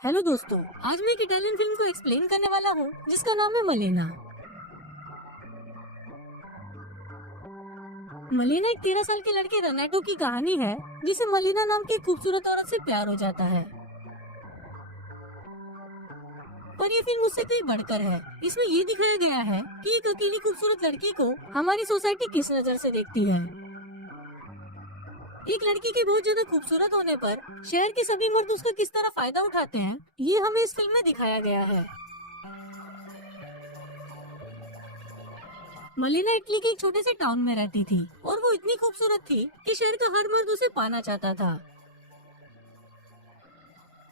Hello दोस्तों, आज मैं एक इटालियन फिल्म को एक्सप्लेन करने वाला हूँ जिसका नाम है मलेना। मलेना एक 13 साल के लड़के रेनाटो की कहानी है जिसे मलेना नाम की एक खूबसूरत औरत से प्यार हो जाता है। पर ये फिल्म उससे कहीं बढ़कर है। इसमें ये दिखाया गया है कि एक अकेली खूबसूरत लड़की को हमारी सोसाइटी किस नजर से देखती है। एक लड़की के बहुत ज्यादा खूबसूरत होने पर शहर के सभी मर्द उसका किस तरह फायदा उठाते हैं, ये हमें इस फिल्म में दिखाया गया है। मलेना इटली के एक छोटे से टाउन में रहती थी और वो इतनी खूबसूरत थी कि शहर का हर मर्द उसे पाना चाहता था।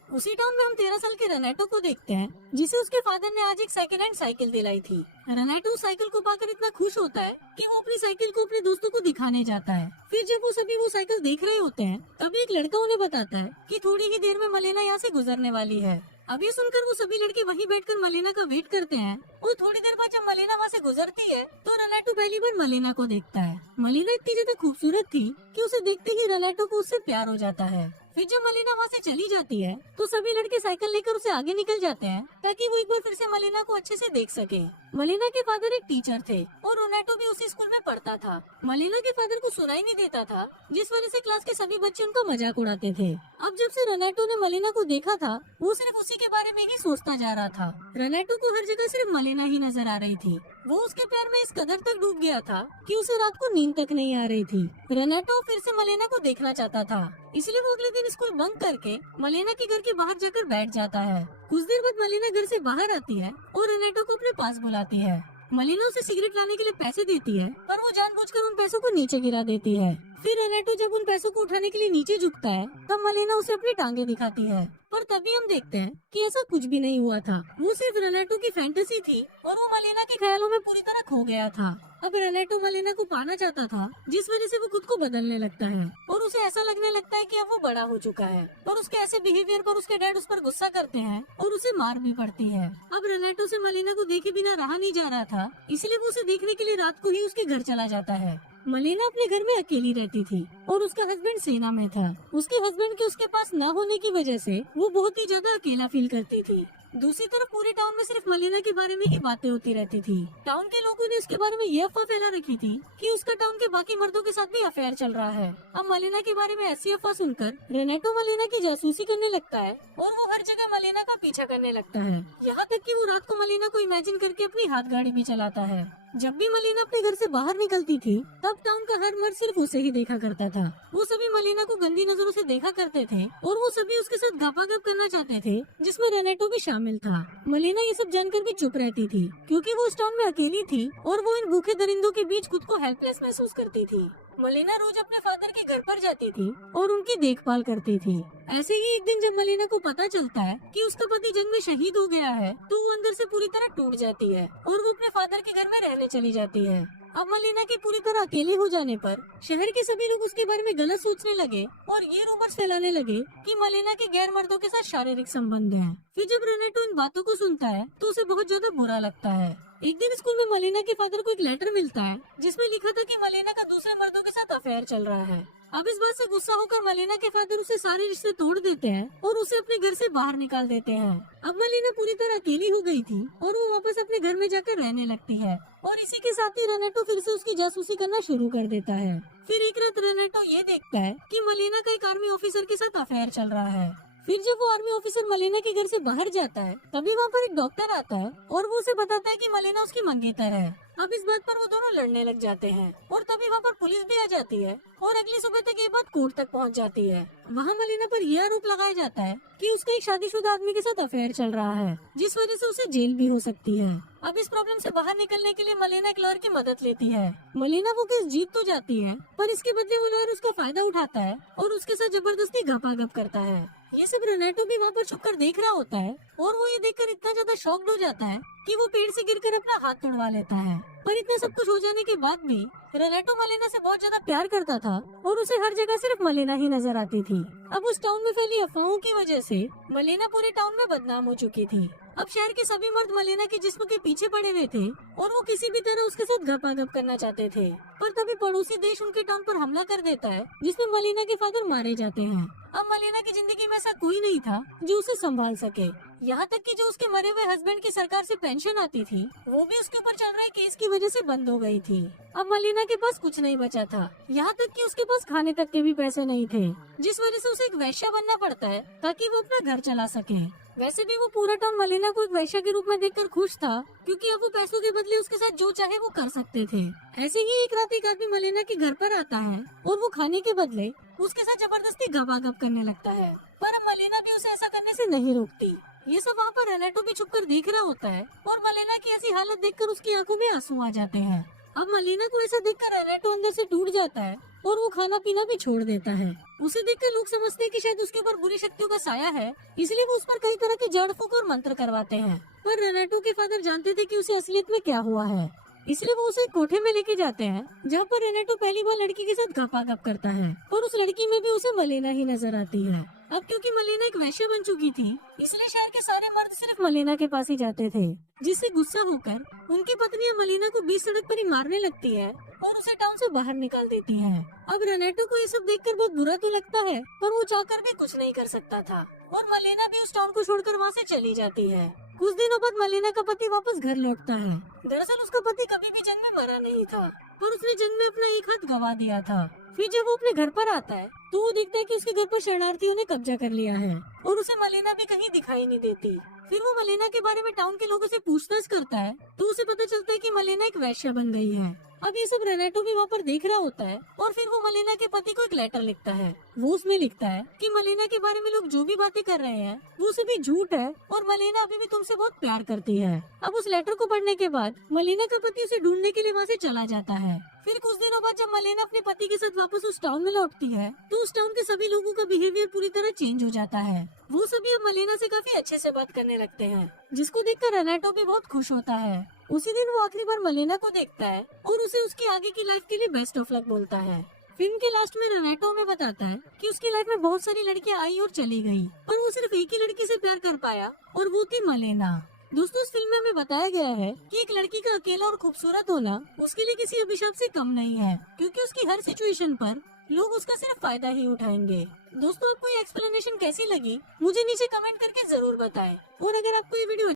उसी टाउन में हम 13 साल के रेनाटो को देखते हैं जिसे उसके फादर ने आज एक सेकंड हैंड साइकिल दिलाई थी। रेनाटो उस साइकिल को पाकर इतना खुश होता है कि वो अपनी साइकिल को अपने दोस्तों को दिखाने जाता है। फिर जब वो सभी वो साइकिल देख रहे होते हैं तभी एक लड़का उन्हें बताता है कि थोड़ी ही देर में मलेना यहाँ से गुजरने वाली है। अब ये सुनकर वो सभी लड़के वहीं बैठकर मलेना का वेट करते हैं। और थोड़ी देर बाद जब मलेना वहाँ से गुजरती है तो रेनाटो पहली बार मलेना को देखता है। मलेना इतनी ज्यादा खूबसूरत थी कि उसे देखते ही रेनाटो को उससे प्यार हो जाता है। फिर जब मलेना वहाँ से चली जाती है तो सभी लड़के साइकिल लेकर उसे आगे निकल जाते हैं ताकि वो एक बार फिर से मलेना को अच्छे से देख सके। मलेना के फादर एक टीचर थे और रोनाटो भी उसी स्कूल में पढ़ता था। मलेना के फादर को सुनाई नहीं देता था जिस वजह से क्लास के सभी बच्चे उनका मजाक उड़ाते थे। अब जब से रोनाटो ने मलेना को देखा था वो सिर्फ उसी के बारे में ही सोचता जा रहा था। रोनाटो को हर जगह सिर्फ मलेना ही नजर आ रही थी। वो उसके प्यार में इस कदर तक डूब गया था कि उसे रात को नींद तक नहीं आ रही थी। रोनाटो फिर से मलेना को देखना चाहता था, इसलिए वो अगले दिन स्कूल बंक करके मलेना के घर के बाहर जाकर बैठ जाता है। कुछ देर बाद मलेना घर से बाहर आती है और रोनाटो को अपने पास बुलाती है। मलेना उसे सिगरेट लाने के लिए पैसे देती है पर वो जानबूझकर उन पैसों को नीचे गिरा देती है। फिर रोनाटो जब उन पैसों को उठाने के लिए नीचे झुकता है तब मलेना उसे अपनी टांगे दिखाती है। पर तभी हम देखते हैं कि ऐसा कुछ भी नहीं हुआ था। वो सिर्फ रोनाटो की फैंटेसी थी और वो मलेना के ख्यालों में पूरी तरह खो गया था। अब रोनाटो मलेना को पाना चाहता था जिस वजह से वो खुद को बदलने लगता है और उसे ऐसा लगने लगता है कि अब वो बड़ा हो चुका है। पर उसके ऐसे बिहेवियर पर उसके डैड उस पर गुस्सा करते हैं और उसे मार भी पड़ती है। अब रोनाटो से मलेना को देखे बिना रहा नहीं जा रहा था, इसलिए वो उसे देखने के लिए रात को ही उसके घर चला जाता है। मलेना अपने घर में अकेली रहती थी और उसका हस्बैंड सेना में था। उसके हस्बैंड के उसके पास न होने की वजह से वो बहुत ही ज्यादा अकेला फील करती थी। दूसरी तरफ पूरे टाउन में सिर्फ मलेना के बारे में ही बातें होती रहती थी। टाउन के लोगों ने उसके बारे में ये अफवाह फैला रखी थी कि उसका टाउन के बाकी मर्दों के साथ भी अफेयर चल रहा है। अब मलेना के बारे में ऐसी अफवाह सुनकर रेनेटो मलेना की जासूसी करने लगता है और वो हर जगह मलेना का पीछा करने लगता है। यहाँ तक कि वो रात को मलेना को इमेजिन करके अपनी हाथ गाड़ी भी चलाता है। जब भी मलेना अपने घर से बाहर निकलती थी तब टाउन का हर मर्द सिर्फ उसे ही देखा करता था। वो सभी मलेना को गंदी नजरों से देखा करते थे और वो सभी उसके साथ गपागप करना चाहते थे जिसमें रेनेटो भी शामिल था। मलेना ये सब जानकर भी चुप रहती थी क्योंकि वो उस टाउन में अकेली थी और वो इन भूखे दरिंदों के बीच खुद को हेल्पलेस महसूस करती थी। मलेना रोज अपने फादर के घर पर जाती थी और उनकी देखभाल करती थी। ऐसे ही एक दिन जब मलेना को पता चलता है कि उसका पति जंग में शहीद हो गया है तो वो अंदर से पूरी तरह टूट जाती है और वो अपने फादर के घर में रहने चली जाती है। अब मलेना के पूरी तरह अकेले हो जाने पर शहर के सभी लोग उसके बारे में गलत सोचने लगे और ये रूमर्स फैलाने लगे कि मलेना के गैर मर्दों के साथ शारीरिक संबंध है। फिर जब रेनेटो इन बातों को सुनता है तो उसे बहुत ज्यादा बुरा लगता है। एक दिन स्कूल में मलेना के फादर को एक लेटर मिलता है जिसमें लिखा था कि मलेना का दूसरे मर्दों के साथ अफेयर चल रहा है। अब इस बात से गुस्सा होकर मलेना के फादर उसे सारे रिश्ते तोड़ देते हैं और उसे अपने घर से बाहर निकाल देते हैं। अब मलेना पूरी तरह अकेली हो गई थी और वो वापस अपने घर में जाकर रहने लगती है और इसी के साथ ही रेनेटो फिर से उसकी जासूसी करना शुरू कर देता है। फिर एक रात रेनेटो ये देखता है कि मलेना का एक आर्मी ऑफिसर के साथ अफेयर चल रहा है। फिर जब वो आर्मी ऑफिसर मलेना के घर से बाहर जाता है तभी वहाँ पर एक डॉक्टर आता है और वो उसे बताता है कि मलेना उसकी मंगेतर है। अब इस बात पर वो दोनों लड़ने लग जाते हैं और तभी वहाँ पर पुलिस भी आ जाती है और अगली सुबह तक ये बात कोर्ट तक पहुँच जाती है। वहाँ मलेना पर यह आरोप लगाया जाता है कि उसका एक शादीशुदा आदमी के साथ अफेयर चल रहा है जिस वजह से उसे जेल भी हो सकती है। अब इस प्रॉब्लम से बाहर निकलने के लिए मलेना एक लॉयर की मदद लेती है। मलेना वो केस जीत तो जाती है पर इसके बदले वो लॉयर उसका फायदा उठाता है और उसके साथ जबरदस्ती घपाघप करता है। ये सब रेनेटो भी वहाँ पर छुपकर देख रहा होता है और वो ये देखकर इतना ज्यादा शॉक्ड हो जाता है कि वो पेड़ से गिरकर अपना हाथ तोड़वा लेता है। पर इतना सब कुछ हो जाने के बाद भी रेनेटो मलेना से बहुत ज्यादा प्यार करता था और उसे हर जगह सिर्फ मलेना ही नजर आती थी। अब उस टाउन में फैली अफवाहों की वजह से मलेना पूरे टाउन में बदनाम हो चुकी थी अब शहर के सभी मर्द मलेना के जिस्म के पीछे पड़े हुए थे और वो किसी भी तरह उसके साथ गपागप करना चाहते थे। पर तभी पड़ोसी देश उनके टाउन पर हमला कर देता है, जिसमें मलेना के फादर मारे जाते हैं। अब मलेना की जिंदगी में ऐसा कोई नहीं था जो उसे संभाल सके। यहाँ तक कि जो उसके मरे हुए हस्बैंड की सरकार से पेंशन आती थी, वो भी उसके ऊपर चल रहे केस की वजह से बंद हो गई थी। अब मलेना के पास कुछ नहीं बचा था, यहाँ तक कि उसके पास खाने तक के भी पैसे नहीं थे, जिस वजह से उसे एक वैश्या बनना पड़ता है ताकि वो अपना घर चला सके। वैसे भी वो पूरा टाउन मलेना को एक वैश्या के रूप में देखकर खुश था, क्योंकि अब वो पैसों के बदले उसके साथ जो चाहे वो कर सकते थे। ऐसे ही एक रात एक आदमी मलेना के घर पर आता है और वो खाने के बदले उसके साथ जबरदस्ती गपागप करने लगता है। पर अब मलेना भी उसे ऐसा करने से नहीं रोकती। ये सब वहाँ पर रेनेटो भी छुपकर देख रहा होता है और मलेना की ऐसी हालत देखकर उसकी आंखों में आंसू आ जाते हैं। अब मलेना को ऐसा देखकर रेनेटो अंदर से टूट जाता है और वो खाना पीना भी छोड़ देता है। उसे देखकर लोग समझते हैं कि शायद उसके ऊपर बुरी शक्तियों का साया है, इसलिए वो उस पर कई तरह के जड़ फूक और मंत्र करवाते हैं। पर रेनेटो के फादर जानते थे कि उसे असलियत में क्या हुआ है, इसलिए वो उसे एक कोठे में लेके जाते हैं, जहाँ पर रेनेटो पहली बार लड़की के साथ गपागप करता है। और उस लड़की में भी उसे मलेना ही नजर आती है। अब क्योंकि मलेना एक वैश्या बन चुकी थी, इसलिए शहर के सारे मर्द सिर्फ मलेना के पास ही जाते थे, जिससे गुस्सा होकर उनकी पत्नियां मलेना को बीच सड़क पर ही मारने लगती है और उसे टाउन से बाहर निकाल देती है। अब रेनेटो को ये सब देखकर बहुत बुरा तो लगता है, पर वो चाहकर भी कुछ नहीं कर सकता था और मलेना भी उस टाउन को छोड़कर वहाँ से चली जाती है। कुछ दिनों बाद मलेना का पति वापस घर लौटता है। दरअसल उसका पति कभी भी जंग में मरा नहीं था, पर उसने जंग में अपना एक हाथ गवा दिया था। फिर जब वो अपने घर पर आता है तो वो देखता है कि उसके घर पर शरणार्थियों ने कब्जा कर लिया है और उसे मलेना भी कहीं दिखाई नहीं देती। फिर वो मलेना के बारे में टाउन के लोगों से पूछताछ करता है तो उसे पता चलता है कि मलेना एक वैश्या बन गई है। अब ये सब रेनेटो भी वहाँ पर देख रहा होता है और फिर वो मलेना के पति को एक लेटर लिखता है। वो उसमें लिखता है कि मलेना के बारे में लोग जो भी बातें कर रहे हैं वो सभी झूठ है और मलेना अभी भी तुमसे बहुत प्यार करती है। अब उस लेटर को पढ़ने के बाद मलेना का पति उसे ढूंढने के लिए वहाँ से चला जाता है। फिर कुछ दिनों बाद जब मलेना अपने पति के साथ वापस उस टाउन में लौटती है तो उस टाउन के सभी लोगों का बिहेवियर पूरी तरह चेंज हो जाता है। वो सभी अब मलेना से काफी अच्छे से बात करने लगते हैं, जिसको देखकर रेनेटो भी बहुत खुश होता है। उसी दिन वो आखिरी बार मलेना को देखता है और उसे उसकी आगे की लाइफ के लिए बेस्ट ऑफ लक बोलता है। फिल्म के लास्ट में रेनेटो में बताता है कि उसकी लाइफ में बहुत सारी लड़कियां आई और चली गई, पर वो सिर्फ एक ही लड़की से प्यार कर पाया और वो थी मलेना। दोस्तों, इस फिल्म में हमें बताया गया है कि एक लड़की का अकेला और खूबसूरत होना उसके लिए किसी अभिशाप से कम नहीं है, क्योंकि उसकी हर सिचुएशन पर लोग उसका सिर्फ फायदा ही उठाएंगे। दोस्तों, आपको ये एक्सप्लेनेशन कैसी लगी मुझे नीचे कमेंट करके जरूर बताएं। और अगर आपको ये वीडियो